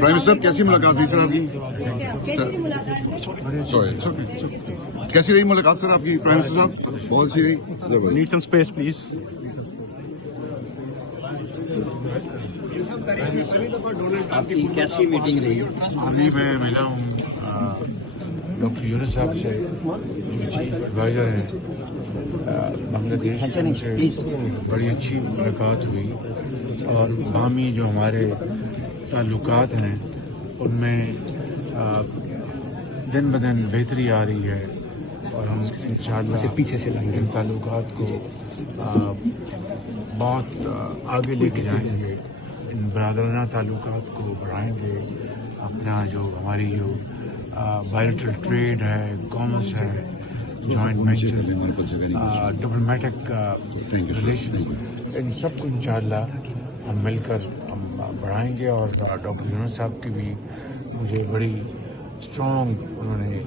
Prime minister کیسی ملاقات ہوئی سر آپ کی؟ کیسی رہی ملاقات سر آپ کی پرائم منسٹر صاحب؟ بہت سی رہی. Need some space please. آپ کی کیسی میٹنگ رہی؟ ابھی میں ملا ہوں ڈاکٹر یونس صاحب سے جو چیف ایڈوائزر ہیں بنگلہ دیش سے. بڑی اچھی ملاقات ہوئی اور باہمی جو ہمارے تعلقات ہیں ان میں دن بدن بہتری آ رہی ہے اور ہم انشاءاللہ پیچھے سے ان تعلقات کو بہت آگے لے کے جائیں گے. ان برادرانہ تعلقات کو بڑھائیں گے. اپنا جو ہماری جو بائیلیٹرل ٹریڈ ہے، کامرس ہے، جوائنٹ وینچرز، ڈپلومیٹک ریلیشن، ان سب کو انشاءاللہ ہم مل کر ہم بڑھائیں گے. اور ڈاکٹر یونس صاحب کی بھی مجھے بڑی اسٹرانگ انہوں نے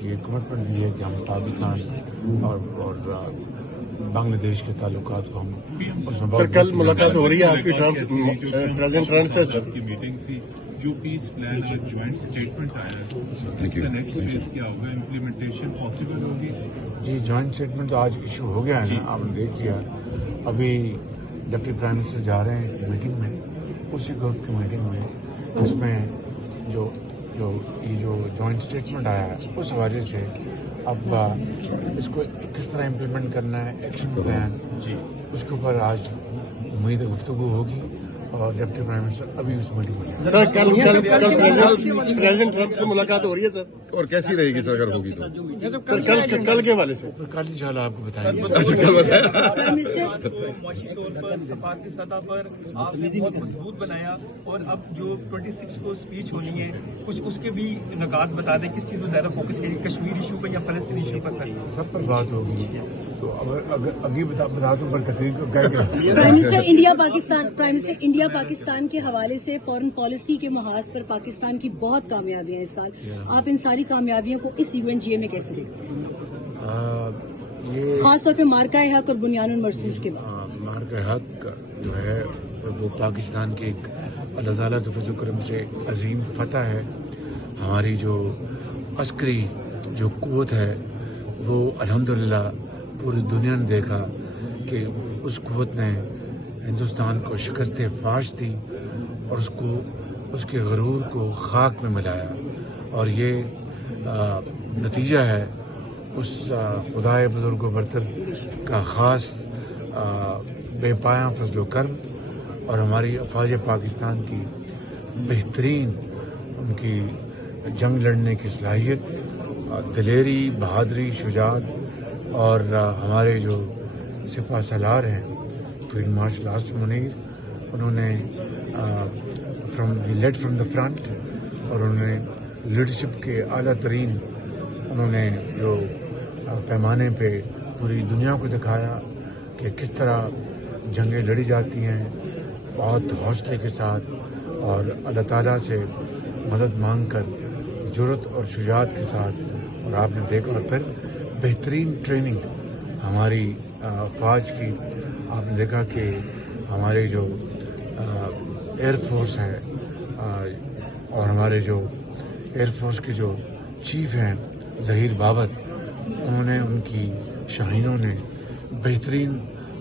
یہ کمٹمنٹ دی ہے کہ ہم پاکستان اور بنگلہ دیش کے تعلقات کو ہم سر کل ملاقات ہو رہی ہے آپ کی پریزیڈنٹ ٹرمپ سے سر کی میٹنگ تھی جو پیس پلان اور جوائنٹ اسٹیٹمنٹ آیا ہے اس کا نیکسٹ فیز کیا ہوگا؟ امپلیمنٹیشن پاسبل ہوگی؟ جی جوائنٹ اسٹیٹمنٹ تو آج ایشو ہو گیا ہے نا، آپ نے دیکھ لیا. ابھی ڈپٹی پرائم منسٹر جا رہے ہیں میٹنگ میں، اسی گروپ کی میٹنگ میں، اس میں جو جوائنٹ اسٹیٹمنٹ آیا ہے اس حوالے سے اب اس کو کس طرح امپلیمنٹ کرنا ہے، ایکشن پلان، اس کے اوپر آج امید گفتگو ہوگی. اور ڈپٹی پرائم منسٹر ابھی اس میٹنگ میں. سر کل پریزیڈنٹ ٹرمپ سے ملاقات ہو رہی ہے سر، اور کیسی رہے گی سر اگر ہوگی تو؟ سر کل کے حوالے سے کل انشاءاللہ آپ کو بتائیں گے. معاشی طور پر سفارتی سطح پر آپ نے بہت مضبوط بنایا اور اب جو 26 کو اسپیچ ہونی ہے کچھ اس کے بھی نکات بتا دیں، کس چیز پر زیادہ فوکس کریں، کشمیر ایشو پر یا فلسطین ایشو پر؟ سر سب پر بات ہوگی تو اگر ابھی بتا دوں پر تقریر کو کیا پرائم منسٹر انڈیا پاکستان کے حوالے سے فورن پالیسی کے محاذ پر پاکستان کی بہت کامیابیاں ہیں اس سال. آپ ان ساری کامیابیوں کو اس UNGA میں کیسے دیکھتے ہیں؟ یہ خاص طور پہ مارکہ حق اور بنیان المرصوص کے بعد مارکہ حق جو ہے وہ پاکستان کے ایک اللہ تعالیٰ کے فضل و کرم سے عظیم فتح ہے. ہماری جو عسکری جو قوت ہے وہ الحمدللہ پوری دنیا نے دیکھا کہ اس قوت نے ہندوستان کو شکست فاش دی اور اس کے غرور کو خاک میں ملایا. اور یہ نتیجہ ہے اس خدائے بزرگ و برتر کا خاص بے پایاں فضل و کرم اور ہماری افواج پاکستان کی بہترین ان کی جنگ لڑنے کی صلاحیت، دلیری، بہادری، شجاعت. اور ہمارے جو سپہ سالار ہیں فیلڈ مارشل آصف منیر، انہوں نے لیڈ فرام دا فرنٹ اور انہوں نے لیڈرشپ کے اعلیٰ ترین انہوں نے جو پیمانے پہ پوری دنیا کو دکھایا کہ کس طرح جنگیں لڑی جاتی ہیں بہت حوصلے کے ساتھ اور اللہ تعالیٰ سے مدد مانگ کر جرأت اور شجاعت کے ساتھ. اور آپ نے دیکھا اور پھر بہترین ٹریننگ ہماری فوج کی. آپ نے دیکھا کہ ہمارے جو ایئر فورس ہے اور ہمارے جو ایئر فورس کے جو چیف ہیں ظہیر بابر، انہوں نے ان کی شاہینوں نے بہترین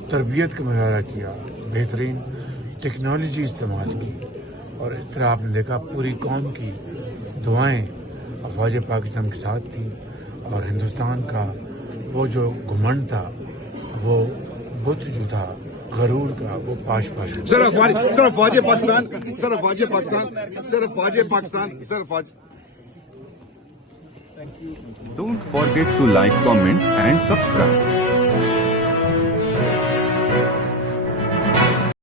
تربیت کا مظاہرہ کیا، بہترین ٹیکنالوجی استعمال کی. اور اس طرح آپ نے دیکھا پوری قوم کی دعائیں افواج پاکستان کے ساتھ تھیں اور ہندوستان کا وہ جو گھمنڈ تھا، وہ بت جو تھا غرور کا، وہ پاش Don't forget to like, comment and subscribe.